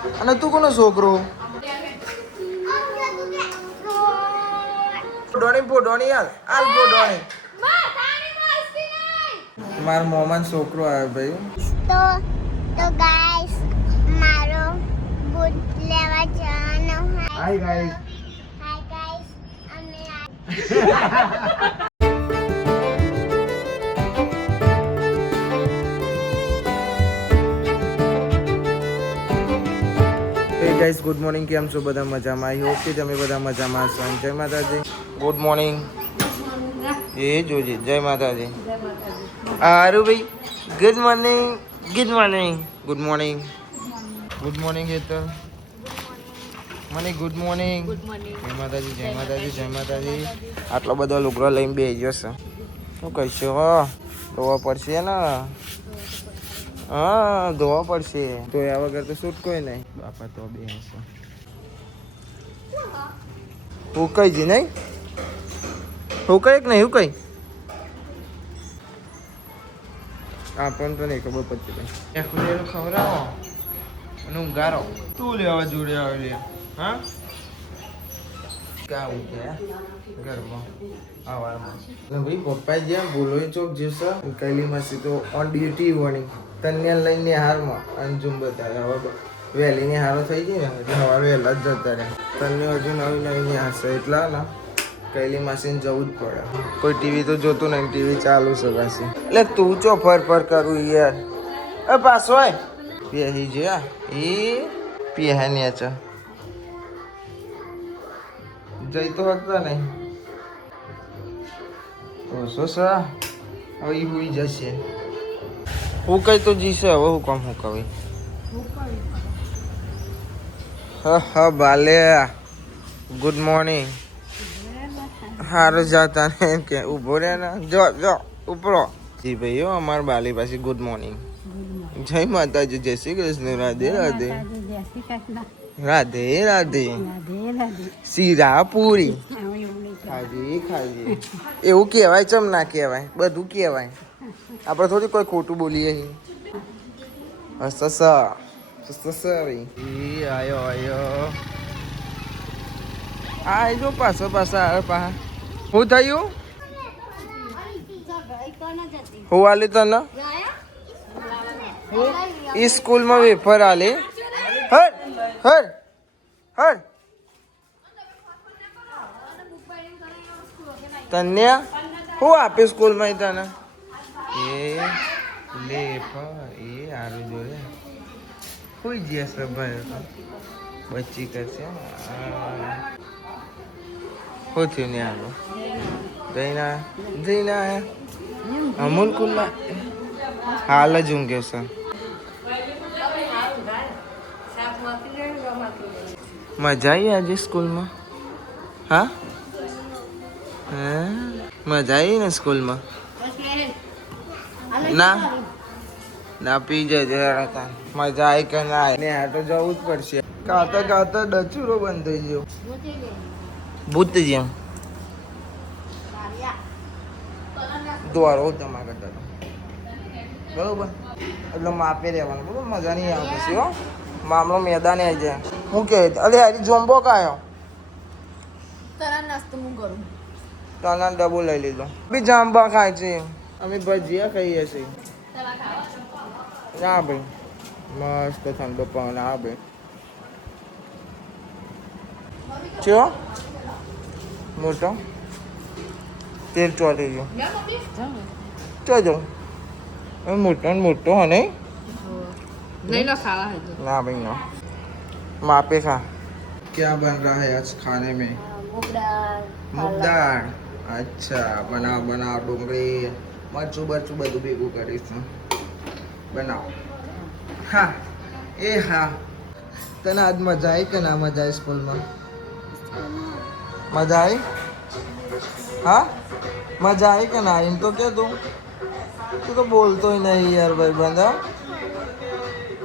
અને તું કોનો છોકરો? પોડોણી પોડોણી હાલ પોડોણી. મારા મોમાન છોકરો આવ્યો ભાઈ. તો ગાઈસ મારો બૂટ લેવા જવાનો. Hi guys. હાય ગાઈસ અમે ગાઈસ ગુડ મોર્નિંગ. કેમ છો બધા? મજામાં? આઈ હોપ કે તમે બધા મજામાં હશો. જય માતાજી. Good morning. એ જોજે. જય માતાજી. આરુ ભાઈ good morning. Good morning. Good morning. Good morning Hetal. મને ગુડ મોર્નિંગ. જય માતાજી. જય માતાજી. જય માતાજી. આટલો બધો લુગડો લઈને બેસી ગયો છે. શું કહીશો? ધોવા પડશે ને? હા ધોવા પડશે. ધોયા વગર તો શૂટ કોઈ નહીં. બાપા તો બે હશે. હું કઈ જી નહીં? હું કઈ નહીં? હું કઈ? આપણને તો નહીં ખબર પડતી ભાઈ. એકલું ખવડાવો અને ઊંઘારો. તું લેવા જોડે આવે લે. હા ક્યાં ઉઠ્યા ઘરમાં આવારમાં? ભાઈ પપ્પા જ્યાં બોલો ચોક જશે કૈલી માસી તો ઓન ડ્યુટી વણી કન્યા લઈને હારમાં અંજુમ બતાવે. હવે વહેલીની હારો થઈ ગઈ ને એટલે સવારે વહેલા જ જતા રહે. કન્યા હજુ નવી નવી હશે એટલા ને કૈલી માસીને જવું જ પડે. કોઈ ટીવી તો જોતું નહીં. ટીવી ચાલુ છે પાછી. એટલે તું ચો ફર ફર કરું યાર. એ પાછો હોય પેહી જે એ પેહાની છે જઈ તો શકતા નહીં. ઓછો સા હવે એ હોઈ જશે. હું કઈ તો જીશે હવે હું કામ હું કવી. હા બાલે ગુડ મોર્નિંગ. સારું જાતા ને એમ કે ઊભો રહે ને. જો જો ઉપરો જી ભાઈઓ અમારા બાલી પાસે ગુડ મોર્નિંગ. જય માતાજી. જય શ્રી કૃષ્ણ. રાધે રાધે. રાધે રાધે. શીરા પૂરી ખાજી ખાજી. એવું કહેવાય ચમ ના કહેવાય? બધું કહેવાય. આપણે થોડી કોઈ ખોટું બોલીએ. હસ આયો આયો આ જો પાછો પાછા પા શું થયું? હું આલી તને સ્કૂલમાં વેફર આલી. હર હર હર તને હું આપી સ્કૂલમાં તને? એ લે એ સારું જોડે કોઈ જશે ભાઈ બચ્ચી કરશે. શું થયું ને આવું? જઈના જઈના અમૂલ કુલ્લા હાલ જ ઊંઘ્યો છે. મજા આવી આજે સ્કૂલમાં? હા મજા આવી ને સ્કૂલમાં? ના ના પી જાય હતા. મજા આવી કે ના આવી? ને આ તો જવું જ પડશે. ગાતા ગાતા ડચુરો બંધ થઈ ગયો. ભૂત જેમ દ્વારો તમારા કરતા બરોબર. એટલે માપે રહેવાનું બરોબર. મજા નહીં આવે પછી હો. મામલો મેદાને આવી જાય. હું કે અરે હારી જોમ્બો કાયો તના ડબો લઈ લીધો. બી જાંબા ખાય છે. અમે ભજીયા ખાઈએ છીએ. ના ભાઈ મસ્ત ઠંડો પણ હા ભાઈ. ચો મોટો તેલ ચોટી ગયો. ચો જાઉં મોટો મોટો હો નહીં ना भाई ना मापे खा. क्या बन रहा है आज खाने में? मूंग दाल. अच्छा बनाओ बनाओ. डूंगरी मरचू बरचू બધું ભેગું કરીશું. બનાવો. હા એ હા. તને આજ મજા આવી કે ના મજા આવી સ્કૂલમાં? મજા આવી? હા મજા આવી કે ના? એમ તો કે તું તો બોલતો નહીં યાર ભાઈ બંધા.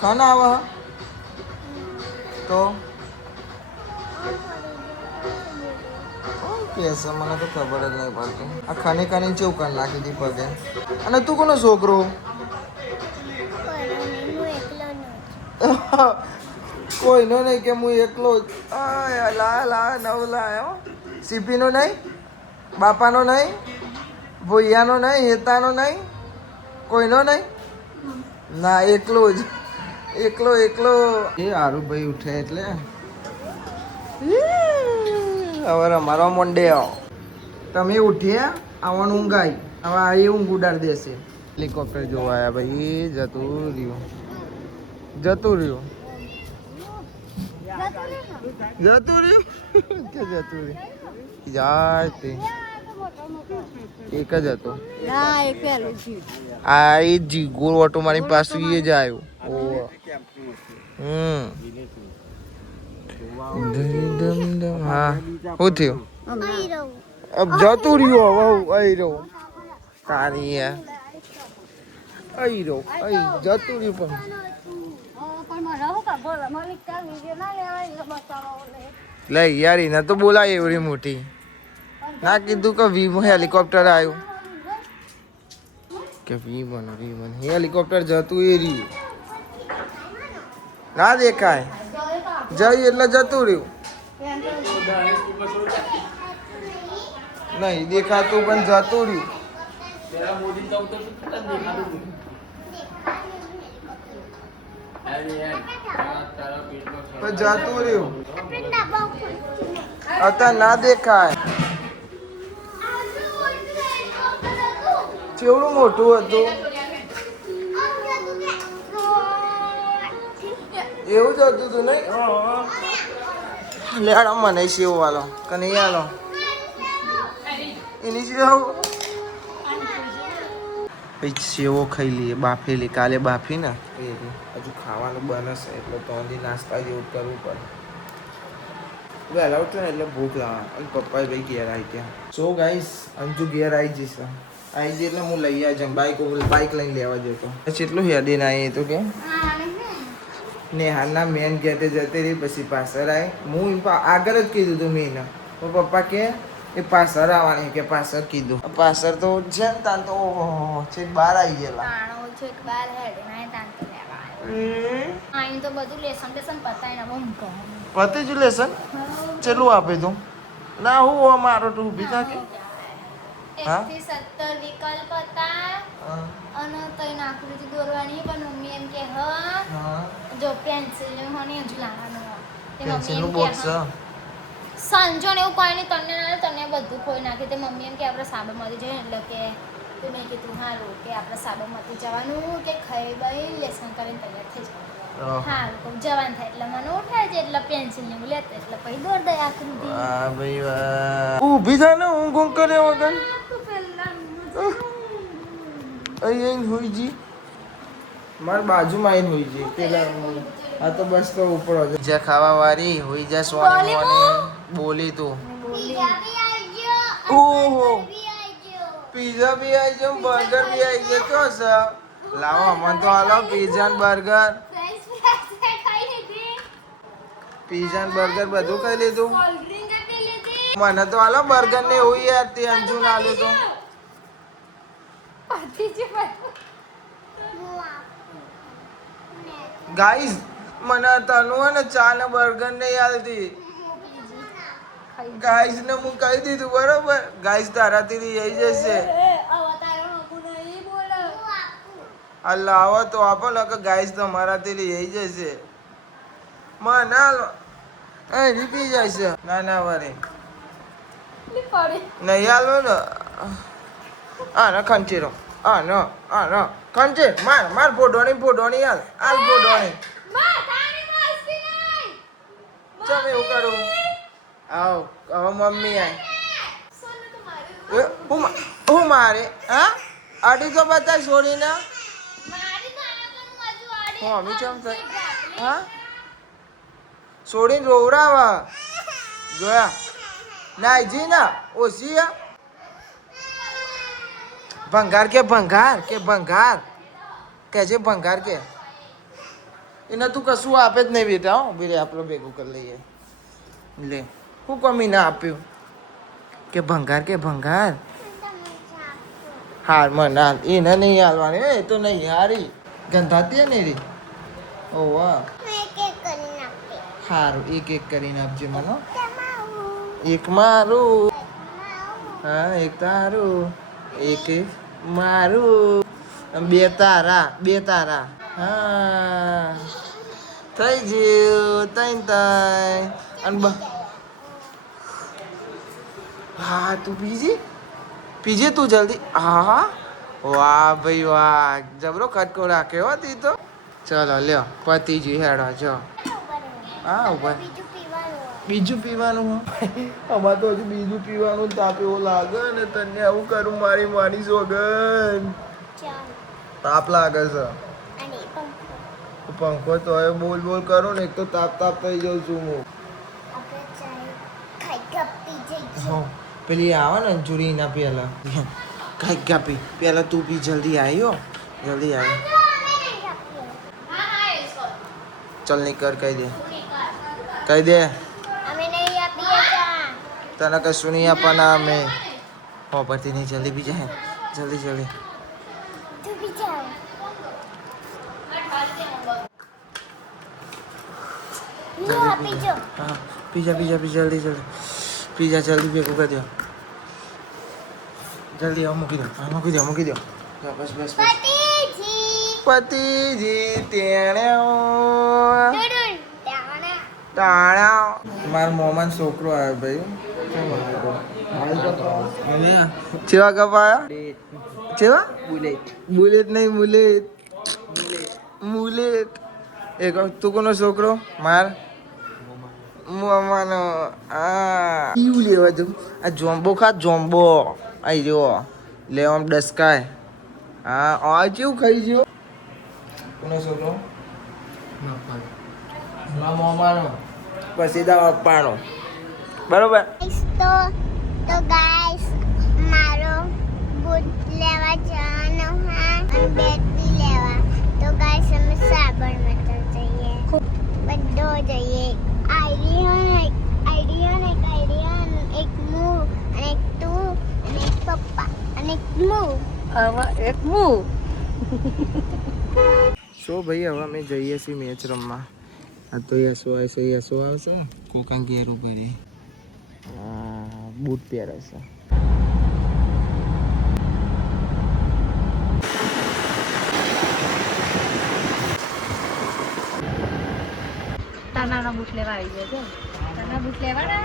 ખાના આવા તો કેસે મને તો ખબર જ નહીં પડતી. આ ખાની ખાની ચેવું કરી નાખી હતી પગે. અને તું કોનો છોકરો? કોઈનો નહીં કે હું એકલો જ લા નવ લાયો સીપીનો નહીં બાપાનો નહીં ભોઈયાનો નહીં હેતાનો નહીં કોઈનો નહીં ના એકલો જ એકલો એ હારું ભાઈ ઉઠે એટલે હવે અમારો મોંડે તમે ઉઠ્યા આવવાનું ઊંઘ આવી હવે આ એ ઊંઘ ઉડાડી દેશે હેલિકોપ્ટર જોવા આવ્યા ભાઈ જતું રહ્યું કે જતું રહ્યું જાય તે એક જ હતો આ એ જીગોર ઓટો મારી પાસે એ જ આવ્યો હા શું થયું अब જતું રહ્યું હવે અહીં રહું તારી યાર અહીં રહું અહીં જતું રહ્યું પણ લે યાર એને તો બોલાય એવડી મોટી ના કીધું કે વીમો હેલિકોપ્ટર આવ્યું કે વિમાન હેલિકોપ્ટર જતું એ રહ્યું ના દેખાય જઈ એટલે જતું રહ્યું નહીં દેખાતું પણ જતું રહ્યું જતું રહ્યું અત્યારે ના દેખાય કેવડું મોટું હતું એવું જ હતું તું નહીં લેડો મને સેવ વાલો કનૈયાલો એની સેવ પછી સેવો ખાઈ લઈએ બાફેલી કાલે બાફી ને હજુ ખાવાનું બનશે એટલે તો નાસ્તા જેવું કરવું પડે વહેલા ઉઠો ને એટલે ભૂખ લાવે અને પપ્પાએ ભાઈ ઘેર આવી ગયા સો ગાઈસ અંજુ ઘેર આવી જઈશ આવી જઈ એટલે હું લઈ આવી બાઈક લઈને લેવા જતો એટલું હેડી ના આવી તો કે નેહાના મેન ગેટે જતી રહી પછી પાછળ આવી હું આગળ જ કીધું હતું મેં તો પપ્પા કે એ પાછળ આવવાની કે પાછળ કીધું પાછળ તો છે ને તાન તો છેક બહાર આવી ગયેલા પતી જ લેસન ચેલું આપે તું ના હું મારો તું ઊભી થાકે હા 1 થી 17 વિકલ્પ હતા અને તઈ આકૃતિ દોરવાની પણ મમ્મી એમ કે હા જો પેન્સિલ હોની હજુ લાવવાનું પેન્સિલ નું બોક્સ સંજો ને એવું કોઈ નહીં તને બધું ખોઈ નાખી તે મમ્મી એમ કે આપણે સાબરમતી જઈએ એટલે કે તું મેં કીધું હારું કે આપણે સાબરમતી જવાનું કે ખાઈ બાઈ લેસન કરીને તૈયાર થઈ જવાનું હારું જવાનું થાય એટલે મને ઉઠાય છે એટલે પેન્સિલ ને લેતા એટલે પછી દોર દે આકૃતિ વાહ ભાઈ વાહ ઊભી થા ને ઊંઘ ઊંઘ કરે વગર અહીં હોઈ જી માર બાજુમાં આવીને હોઈ જી પેલા આ તો બસ તો ઉપર જ્યાં ખાવા વાળી હોઈ જા સોની મોની બોલી તું ઓહો પિઝા બી આવી ગયો બર્ગર બી આવી ગયો ક્યો છે લાવો મને તો હાલો પિઝા ને બર્ગર પિઝા ને બર્ગર બધું ખાઈ લીધું મને તો હાલો બર્ગર ને એવું યાર તે અંજુ ના આલું તો ગાઈસ મને તનુ ને ચા ને બર્ગર ને આલતી ગાઈસ ને હું કહી દીધું બરોબર ગાઈસ તારાથી લઈ જશે અલ્લાહ આવો તો આપો ને કે ગાઈસ તમારાથી લઈ જશે મને એ રીપી જાય છે ના ના વારે નહીં હાલો ને ના ખંચેરો ના ખંચેર માર ફોડોની હાલ ફોડોની ચાલ એવું કરું આવ હવે મમ્મી આય હું મારે હા આડી તો બતા છોડીને મમ્મી ચમ થાય હા છોડીને રોવરાવા જોયા નાઈજી ના ઓછી ભંગાર કે છે ભંગાર કે એને તું કશું આપે જ નહીં બેટા હો બેરે આપણે ભેગું કરી લઈએ લે હું કમી ના આપ્યું કે ભંગાર હાર મને હાલ એને નહીં હાલવાની એ તો નહીં હારી ગંધાતી ને રી ઓ વાહ સારું એક એક કરીને આપજે મને હો. એક મારું હા એક તારું એક મારું બે તારા હા થઈ ગયું તઈ અને હા તું પીજે તું જલ્દી હા વાહ ભાઈ વાહ જબરો ખટકો રાખ્યો હતી તો ચલો લ્યો પતિજી હેડો જો હા ઉપર બીજું પીવાનું અમારે તો હજુ બીજું પીવાનું તાપ એવો લાગે ને તને આવું કરું મારી સોગન તાપ લાગે છે પંખો તો હવે બોલ કરું ને એક તો તાપ થઈ જાઉં છું હું પેલી આવે ને અંજુરી ના પેલા કઈ કાપી પેલા તું બી જલ્દી આવી ચલ નીકળ કહી દે તને કશું નહીં આપવાના અમે પરથી નહીં જલ્દી બી જાય જલ્દી હા પીજા જલ્દી પીજા જલ્દી ભેગું કરી દો જલ્દી આવો મૂકી દો બસ પતિજી તેણે મારા મોમાં છોકરો આવ્યો ભાઈ ચેવા કપાયા ચેવા બુલેટ નહીં મુલેટ એક તું કોનો છોકરો માર મોમાનો આ ઈવ લેવા દઉં આ જોમ્બો જોમ્બો આઈ રહ્યો લેવા આમ ડસકાય હા આ કેવું ખાઈ ગયો કોનો છોકરો મોમાનો પછી દવા પાણો બરોબર તો ગાઈસ મારો બૂટ લેવા જવાનો હા અને બેટ બી લેવા તો ગાઈસ અમે સાબરમતી જઈએ બધો જઈએ આઈડિયન એક મૂવ અને એક તું અને એક પપ્પા અને એક મૂવ એક મૂવ સો ભાઈ હવે અમે જઈએ છીએ મેચ રમવા આ તો યસો આવશે કોકા ઘેર ઉપર બૂટ પહેરે છે તાના બૂટ લેવા આવી જાય તાના બૂટ લેવાના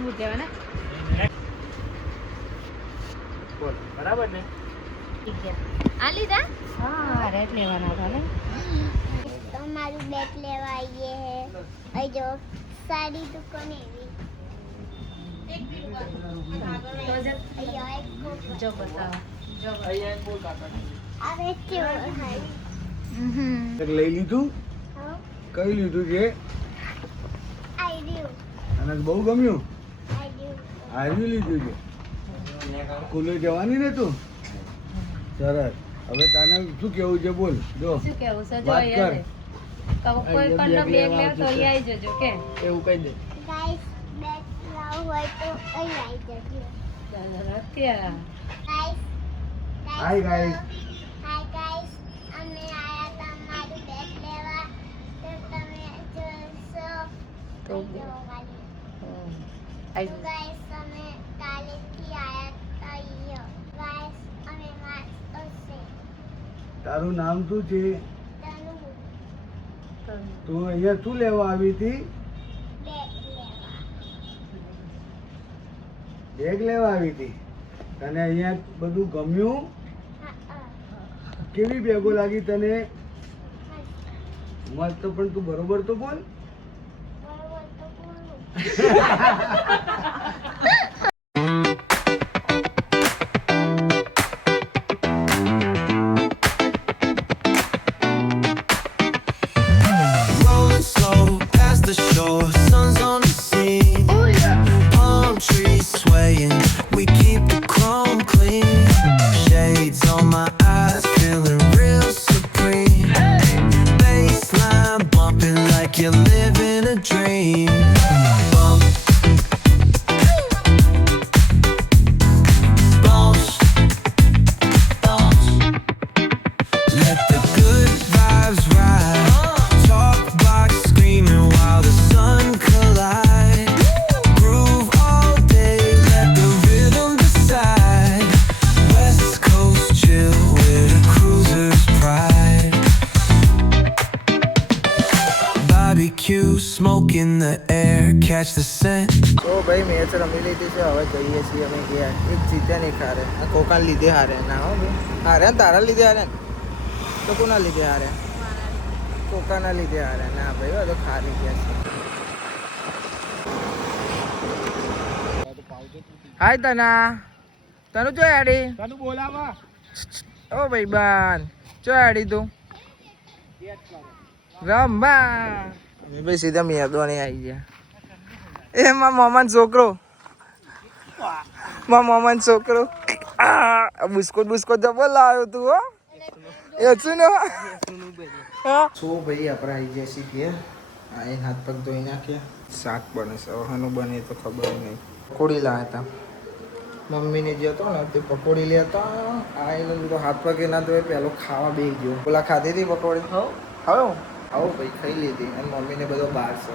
બૂટ લેવાના બરાબર ને આ લીધા હા રેડ લેવાના હતા ને તો મારું બેટ લેવા આવીએ હે અહીં જો સારી દુકાન એવી જો બતાવો આવે કેવું લઈ લીધું કઈ લીધું છે અને બહુ ગમ્યું આવી લીધું છે સ્કૂલે જવાની ને તું સરસ હવે તાને શું કેવું છે બોલ જો શું કેવું છે વાત કર કોઈ કણનો બેગ લેવ તો અહીં આવી જજો કે એવું કહી દે ગાઈસ બેટ લાવ હોય તો અહીં આવી જજો અત્યારે હાય ગાઈસ હાય ગાઈસ અમે આયા તા મારું બેટ લેવા તો તમે જોશો તો ગાઈસ અમે કાલેથી આયા તા યો ગાઈસ અમે માસ હશે તારું નામ શું છે તનુ તું અહીંયા શું લેવા આવી હતી બેગ લેવા આવી હતી તને અહીંયા બધું ગમ્યું કેવી બેગો લાગી તને મસ્ત પણ તું બરોબર તો બોલ બરોબર તો બોલું Rolling slow past the shore, sun's on the scene. Palm trees swaying, we keep the chrome clean. Shades on my eyes, feeling real supreme. Baseline bumping like you're living a dream. Bump. Bounce. Bounce. Let the good vibes ride. Talk barbecue, smoke in the air, catch the scent. તો ભાઈ match રમી લીધી છે, હવે જઈએ છીએ અમે ગયા. એક જીત્યા નહીં હારે, આ કોકા લીધે હારે ના હો ભાઈ, હારે ને તારા લીધે હારે ને તો કોના લીધે હારે? કોકાના લીધે હારે ના ભાઈ, હવે તો ખારી ગયા છે. હાય તના, તને જો આડી તને બોલાવા ઓ ભાઈ બાન જો આડી તું રમવા. અમે ભાઈ સીધા મેદવાની આવી ગયા. એ મારા મામાનો છોકરો, મારા મામાનો છોકરો બુસ્કોટ બુસ્કોટ જબર લાવ્યો તું હો. એ શું ને શું ભાઈ આપણે આવી ગયા છીએ ઘેર. આ હાથ પગ ધોઈ નાખ્યા. શાક બને છે, હવાનું બને તો ખબર નહીં. પકોડી લાવ્યા હતા મમ્મીને જે હતો ને તે પકોડી લેતા આવેલો તો હાથ પગ ના ધોઈ પહેલો ખાવા બેસી ગયો. પેલા ખાધી હતી પકોડી હવે આવો ભાઈ ખાઈ લીધી. અને મમ્મીને બધો બહાર છે.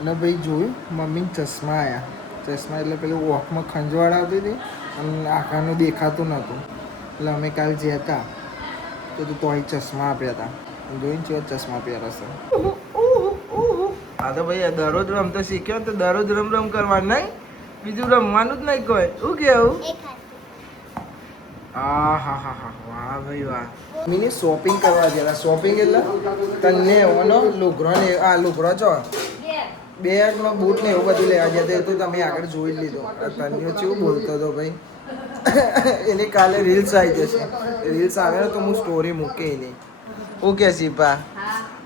અને ભાઈ જોયું મમ્મીને ચશ્મા આવ્યા. ચશ્મા એટલે પેલું વોકમાં ખંજવાળ આવતી હતી અને આખાનું દેખાતું નહોતું. એટલે અમે કાલ જતા તો તોય ચશ્મા આપ્યા હતા. જોઈને કેવા ચશ્મા પહેરશે. હા તો ભાઈ દરરોજ રમતો શીખ્યો તો દરરોજ રમ કરવાનું નહીં, બીજું રમવાનું જ નહીં કોઈ. શું કેવું? હા હા હા હા વાહ ભાઈ વાહ. મિની શોપિંગ કરવા ગયેલા. શોપિંગ એટલે તને એવાનો લુગરો ને આ લુગરો છો બેગ નો બૂટ ને એવું બધું લેવા જતા તો તમે આગળ જોઈ લીધો. તન્યો કેવું બોલતો હતો ભાઈ. એની કાલે રીલ્સ આવી જશે. રીલ્સ આવે ને તો હું સ્ટોરી મૂકે નહીં. ઓકે સીપા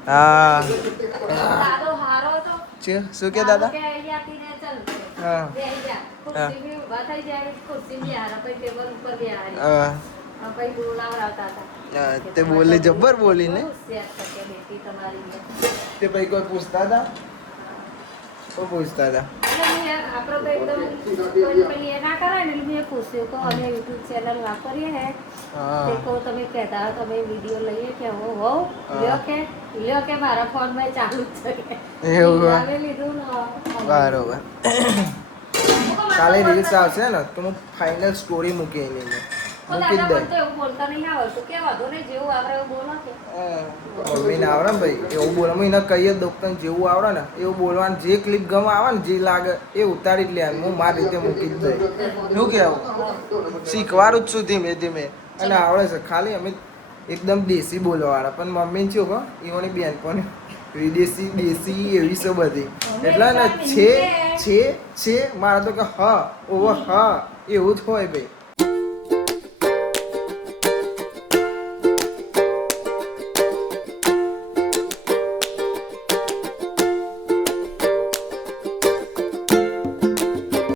હા શું કે દાદા? હા તે બોલી જબ્બર બોલી ને તે ભાઈ કોઈ પૂછતા હતા? કોઈ પૂછતા હતા? તમે કહેતા તમે વિડીયો લઈએ કે હો લ્યો કે મારા ફોન માં ચાલુ જ છે એવું લીધું બરોબર. કાલે રીલ્સ આવશે ને તો હું ફાઇનલ સ્ટોરી મૂકી એની મૂકી જ દઉં. એવું બોલતા નહીં આવડતું કે વાંધો નહીં જેવું આવડે એવું બોલો કે મમ્મીને આવડે ને ભાઈ એવું બોલ. હું એને કહીએ દોસ્તને જેવું આવડે ને એવું બોલવાનું. જે ક્લિપ ગમે આવે ને જે લાગે એ ઉતારી જ લેવાનું. હું મારી રીતે મૂકી જ દઈ. શું કહેવું? શીખવાડું જ છું ધીમે ધીમે અને આવડે છે. ખાલી અમે એકદમ દેશી બોલવાવાળા. પણ મમ્મીને શું કહો એવાની બેનપણી વિદેશી દેશી એવી છે બધી. એટલે ને છે મારા તો કે હા ઓવર હા એવું જ હોય ભાઈ.